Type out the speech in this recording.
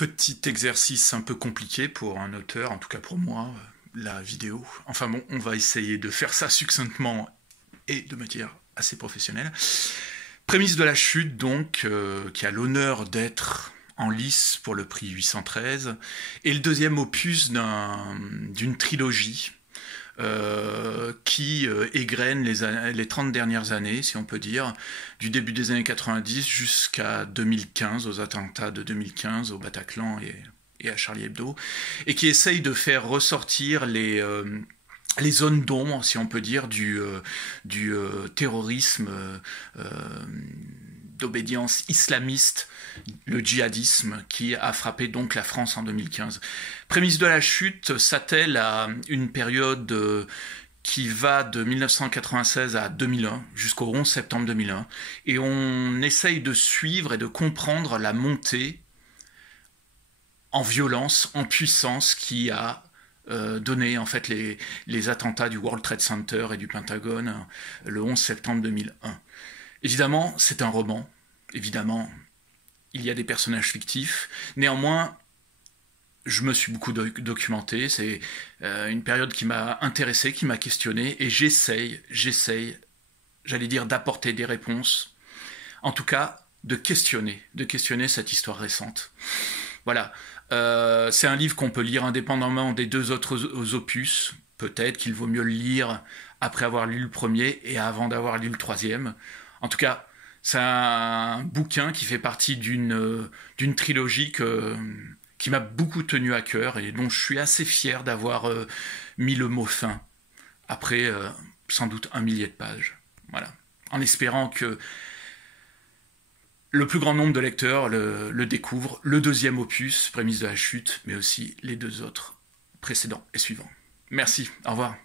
Petit exercice un peu compliqué pour un auteur, en tout cas pour moi, la vidéo. Enfin bon, on va essayer de faire ça succinctement et de manière assez professionnelle. Prémisse de la chute, donc, qui a l'honneur d'être en lice pour le prix 813, et le deuxième opus d'une trilogie qui égrène les 30 dernières années, si on peut dire, du début des années 90 jusqu'à 2015, aux attentats de 2015, au Bataclan et à Charlie Hebdo, et qui essaye de faire ressortir les zones d'ombre, si on peut dire, du terrorisme d'obédience islamiste, le djihadisme qui a frappé donc la France en 2015. Prémisse de la chute s'attelle à une période qui va de 1996 à 2001, jusqu'au 11 septembre 2001, et on essaye de suivre et de comprendre la montée en violence, en puissance qui a donné en fait les attentats du World Trade Center et du Pentagone le 11 septembre 2001. Évidemment, c'est un roman. Évidemment, il y a des personnages fictifs. Néanmoins, je me suis beaucoup documenté. C'est une période qui m'a intéressé, qui m'a questionné, et j'essaye, j'allais dire, d'apporter des réponses. En tout cas, de questionner cette histoire récente. Voilà. C'est un livre qu'on peut lire indépendamment des deux autres opus. Peut-être qu'il vaut mieux le lire après avoir lu le premier et avant d'avoir lu le troisième. En tout cas, c'est un bouquin qui fait partie d'une trilogie qui m'a beaucoup tenu à cœur et dont je suis assez fier d'avoir mis le mot fin après sans doute 1 millier de pages. Voilà. En espérant que le plus grand nombre de lecteurs le découvrent, le deuxième opus, Prémisse de la chute, mais aussi les deux autres précédents et suivants. Merci, au revoir.